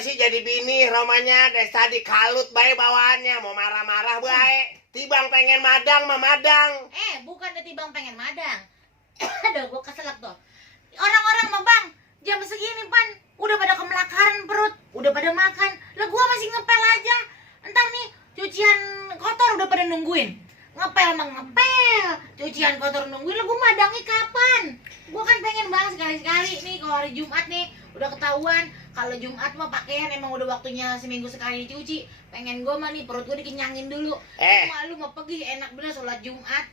kenapa sih jadi bini romanya dari tadi kalut bae bawaannya, mau marah-marah bae. Tibang pengen madang mah madang. Bukan Tibang pengen madang. Aduh, gua keselak tuh. Orang-orang mah bang, jam segini pan udah pada kemelakaran perut, udah pada makan. Lah gua masih ngepel aja. Entar nih cucian kotor udah pada nungguin. Ngepel mah ngepel, cucian kotor nungguin. Lah gua madangnya kapan? Gua kan pengen banget sekali-sekali nih kalau hari Jumat nih udah ketahuan. Kalau Jumat mah pakaian emang udah waktunya seminggu sekali dicuci. Pengen gua mah nih perut gua dikenyangin dulu. Lu mau pergi enak bener sholat Jumat.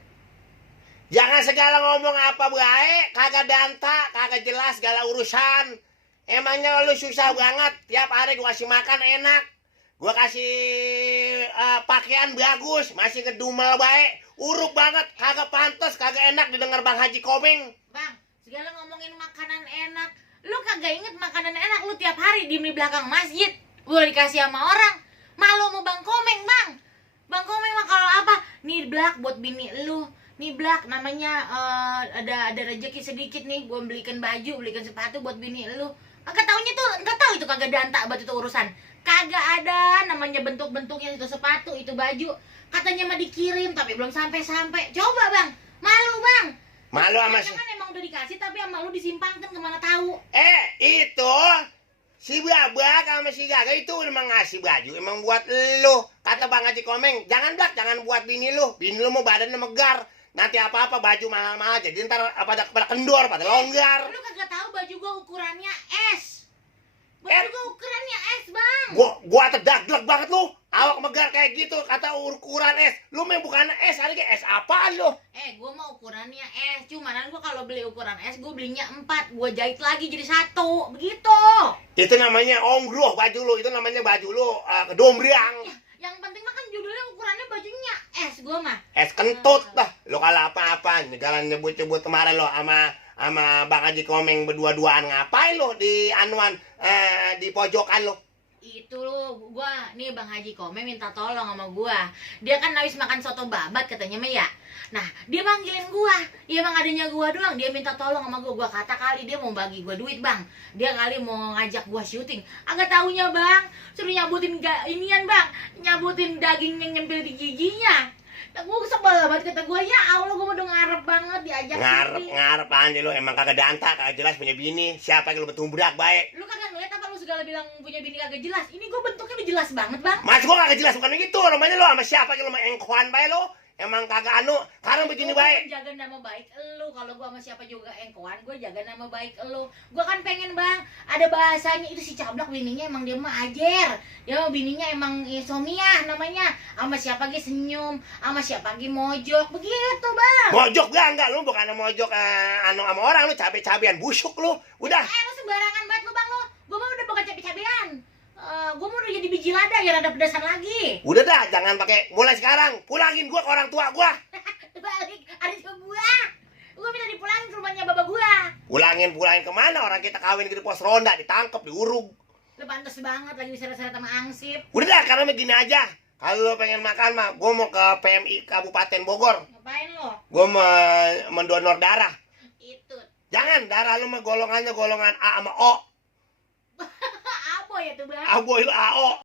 Jangan segala ngomong apa bae, kagak danta, kagak jelas segala urusan. Emangnya lu susah banget, tiap hari gua kasih makan enak. Gua kasih pakaian bagus, masih ngedumel bae. Uruk banget, kagak pantas, kagak enak didengar Bang Haji Komeng. Bang, segala ngomongin makanan enak. Lu kagak inget makanan enak lu tiap hari di belakang masjid. Gua dikasih sama orang. Malu mau Bang Komeng, Bang. Bang Komeng mah kalau apa? Nih blak buat bini lu. Nih blak namanya ada rezeki sedikit nih, gua belikan baju, belikan sepatu buat bini lu. Kagak taunya tuh, enggak tahu itu kagak danta buat itu urusan. Kagak ada namanya bentuk-bentuknya itu sepatu, itu baju. Katanya mah dikirim tapi belum sampai-sampai. Coba, Bang. Malu, Bang. Malu sama si... kan emang udah dikasih tapi sama lu disimpangkan kemana tahu. Itu si Babak sama si Gaga itu emang ngasih baju emang buat lu. Kata Bang Haji Komeng, jangan Blak, jangan buat bini lu. Bini lu mau badannya megar. Nanti apa-apa baju mahal-mahal jadi ntar pada kendor, pada longgar. Lu kagak tahu baju gua ukurannya S. Baju gua ukurannya S, Bang. Gua terdaglek banget lu. Awak megar kayak gitu kata ukuran S. Lu mah bukan S, ada S apaan lu? Gua mau ukurannya S. Cuman gua kalau beli ukuran S gua belinya 4. Gua jahit lagi jadi 1. Begitu. Itu namanya onggroh baju lu. Itu namanya baju lu kedombriang. Yang penting mah kan judulnya ukurannya bajunya S gua mah. S kentut dah. Lu kalau apa-apa jalan nyebut-nyebut kemarin lo sama Bang Haji Komeng berdua-duaan ngapain lo di anuan di pojokan lo? Itu gua nih Bang Haji Komeng minta tolong sama gua. Dia kan habis makan soto babat katanya mah ya. Nah, dia manggilin gua. Ya Bang, adanya gua doang. Dia minta tolong sama gua. Gua kata kali dia mau bagi gua duit, Bang. Dia kali mau ngajak gua syuting. Agak taunya, Bang, suruh nyabutin inian, Bang. Nyabutin daging yang nyempil di giginya. Gue sebel banget kata gue, ya Allah gue udah ngarep banget diajak ngarep aja lu, emang kagak danta, kagak jelas punya bini. Siapa yang lu betumbrak baik? Lu kagak ngeliat apa lu segala bilang punya bini kagak jelas? Ini gue bentuknya udah jelas banget, Bang. Mas gue kagak jelas, bukan gitu namanya lu. Sama siapa yang lu engkohan baik lu? Emang kagak anu, sekarang begini baik. Jaga nama baik lu. Kalau gua sama siapa juga engkohan, gua jaga nama baik lu. Gua kan pengen, Bang, ada bahasanya. Itu si Cablak bininya emang dia mah ajer. Dia mah bininya emang somiah namanya. Sama siapa ge senyum, sama siapa ge mojok. Begitu, Bang. Mojok enggak lu, bukan mojok anu sama orang lu, cabe-cabean busuk lu. Udah. Lu sembarangan banget lu, Bang lu. Gua mah udah bukan cabe-cabean. Gua mau udah jadi biji lada ya rada pedasan lagi. Udah dah, jangan pakai mulai sekarang. Pulangin gua ke orang tua gua. Balik, ada ke gua. Gua minta dipulangin ke rumahnya bapak gua. Pulangin kemana? Orang kita kawin di pos ronda, ditangkep, diurug. Lu pantes banget lagi diseret-seret sama Angsip. Udah dah, karena begini aja. Kalau lo pengen makan mah, gua mau ke PMI Kabupaten Bogor. Ngapain lo? Gua mau mendonor darah. Itu. Jangan, darah lu mah golongannya golongan A sama O. Apa ya tuh, Bang? Aboy lu AO.